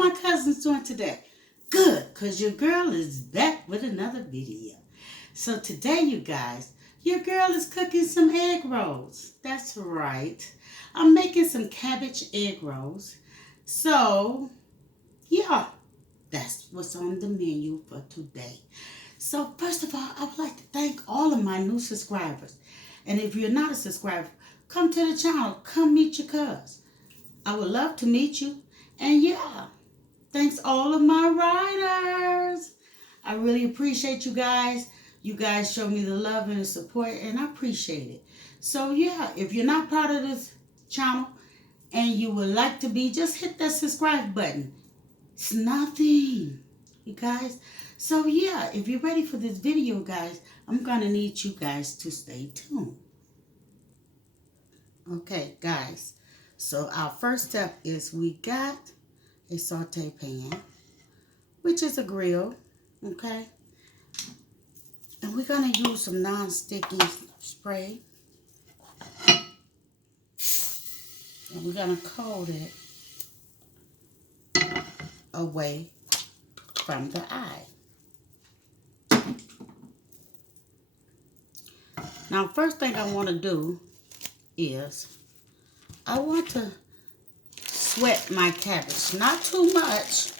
my cousins doing today? Good, because your girl is back with another video. So today, you guys, your girl is cooking some egg rolls. That's right. I'm making some cabbage egg rolls. So, yeah, that's what's on the menu for today. So first of all, I would like to thank all of my new subscribers. And if you're not a subscriber, come to the channel. Come meet your cuz. I would love to meet you. And yeah, thanks all of my riders. I really appreciate you guys. You guys show me the love and the support, and I appreciate it. So yeah, if you're not part of this channel and you would like to be, just hit that subscribe button. It's nothing, you guys. So yeah, if you're ready for this video, guys, I'm gonna need you guys to stay tuned. Okay, guys. So our first step is we got a saute pan, which is a grill, okay? And we're gonna use some non-sticky spray. And we're gonna coat it away from the eye. Now, first thing I want to do is I want to sweat my cabbage. Not too much.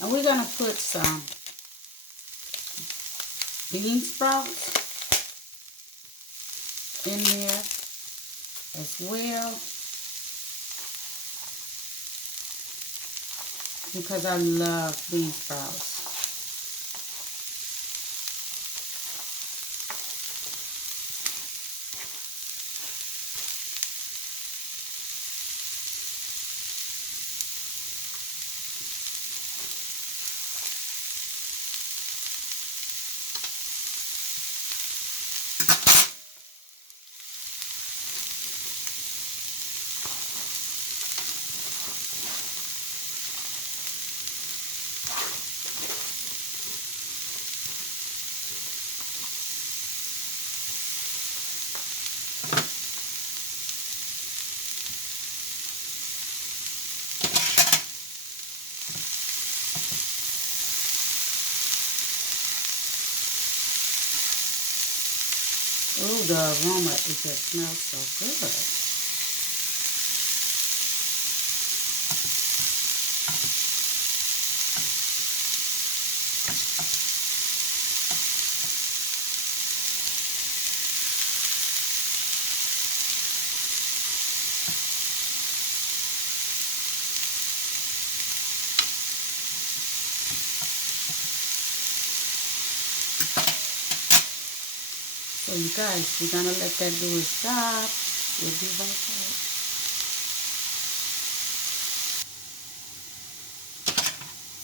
And we're gonna put some bean sprouts in there as well, because I love bean sprouts. Ooh, the aroma, it just smells so good. So you guys, we're gonna let that do its job. We'll be right back.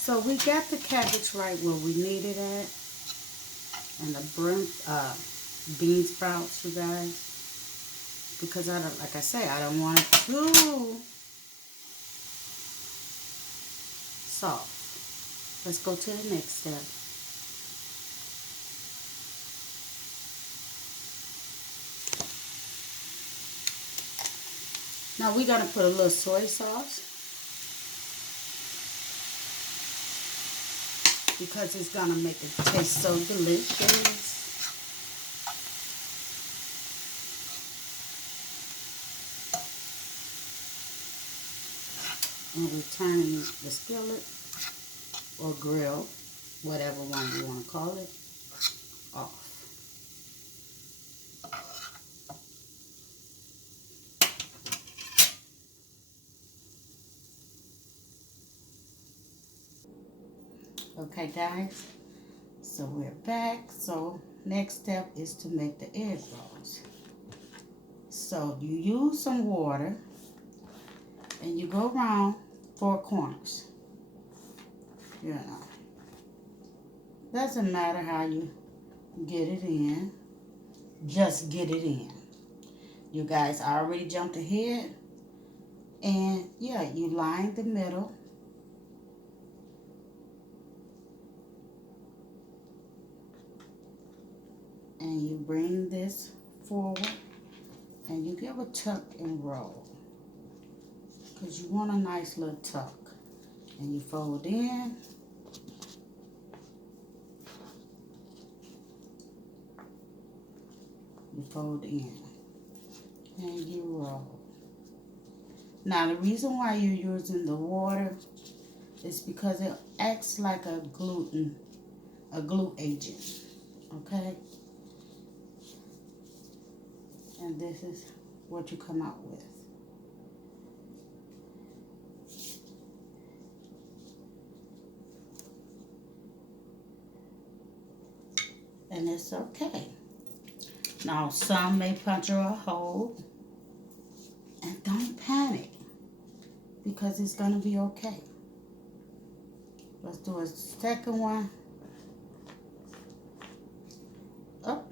So we got the cabbage right where we need it at. And the bean sprouts, you guys. Because I don't, like I say, I don't want it too soft. Let's go to the next step. Now we're going to put a little soy sauce because it's going to make it taste so delicious. And we're turning the skillet or grill, whatever one you want to call it, off. Okay, guys, so we're back. So next step is to make the egg rolls. So you use some water and you go around 4 corners. You know, doesn't matter how you get it in, just get it in. You guys already jumped ahead, and yeah, you line the middle. And you bring this forward and you give a tuck and roll because you want a nice little tuck. And you fold in. You fold in. And you roll. Now the reason why you're using the water is because it acts like a glue agent. Okay? And this is what you come out with. And it's okay. Now some may puncture a hole. And don't panic, because it's going to be okay. Let's do a second one. Oh.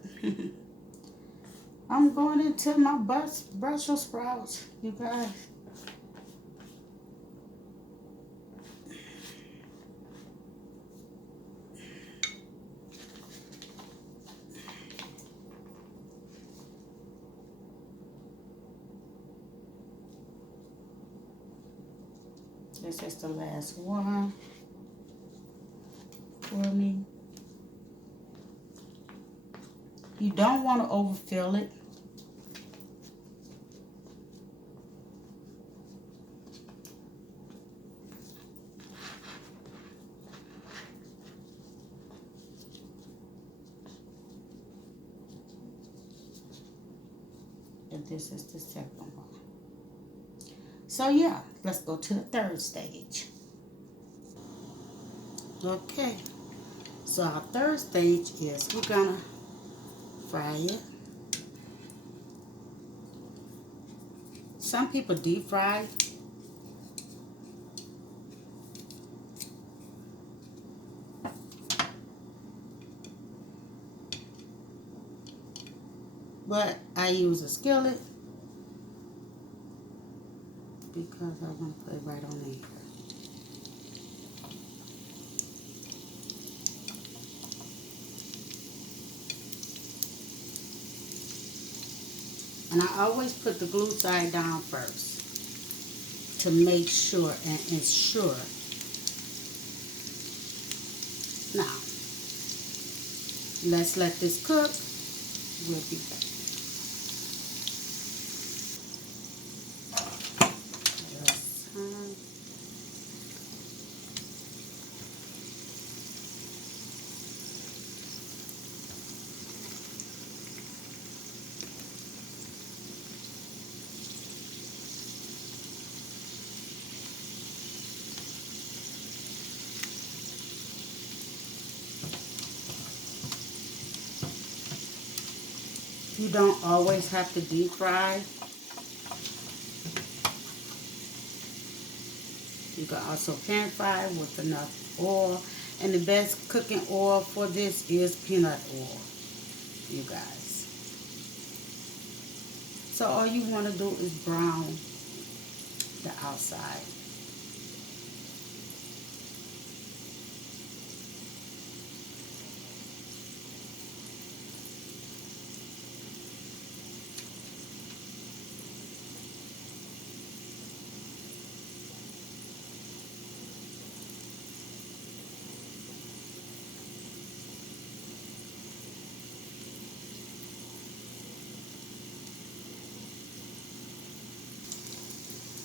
I'm going into my Brussels sprouts, you guys. This is the last one for me. You don't want to overfill it. And this is the second one. So yeah, let's go to the third stage. Okay, so our third stage is we're gonna fry it. Some people deep fry. But I use a skillet because I want to put it right on there. And I always put the glue side down first to make sure and ensure. Now, let's let this cook. We'll be back. You don't always have to deep fry. You You can also pan fry with enough oil. And the best cooking oil for this is peanut oil, you guys. So all you want to do is brown the outside.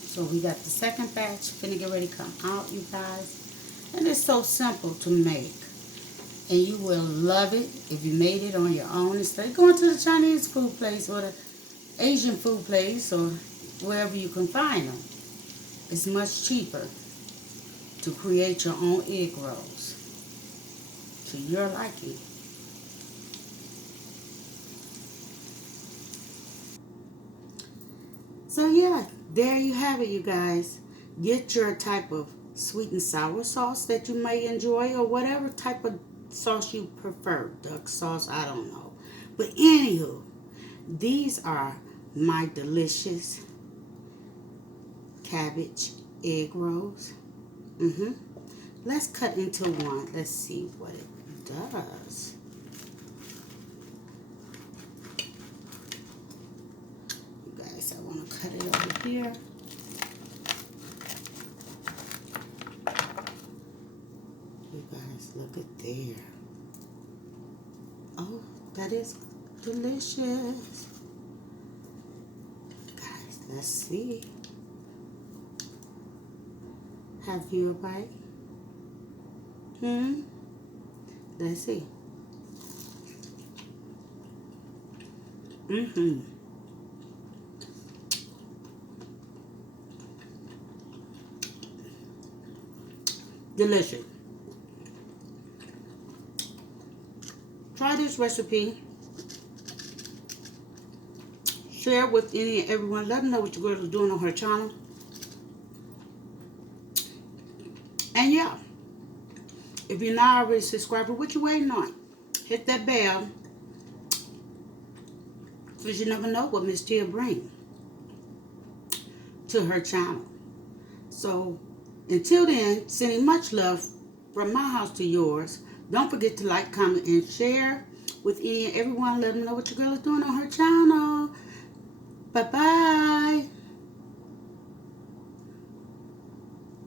So we got the second batch finna get ready to come out, you guys. And it's so simple to make. And you will love it if you made it on your own instead of going to the Chinese food place or the Asian food place or wherever you can find them. It's much cheaper to create your own egg rolls to your liking. So yeah, there you have it, you guys. Get your type of sweet and sour sauce that you may enjoy or whatever type of sauce you prefer. Duck sauce, I don't know. But anywho, these are my delicious cabbage egg rolls. Let's cut into one. Let's see what it does. You guys, I want to cut it over here. You guys, look at there. Oh, that is delicious. Guys, let's see. Have you a bite? Let's see. Delicious. Try this recipe. Share it with any and everyone. Let them know what your girl is doing on her channel. And yeah, if you're not already subscribed, what you waiting on? Hit that bell, because you never know what Miss T will bring to her channel. So until then, sending much love from my house to yours. Don't forget to like, comment, and share with any and everyone. Let them know what your girl is doing on her channel. Bye-bye.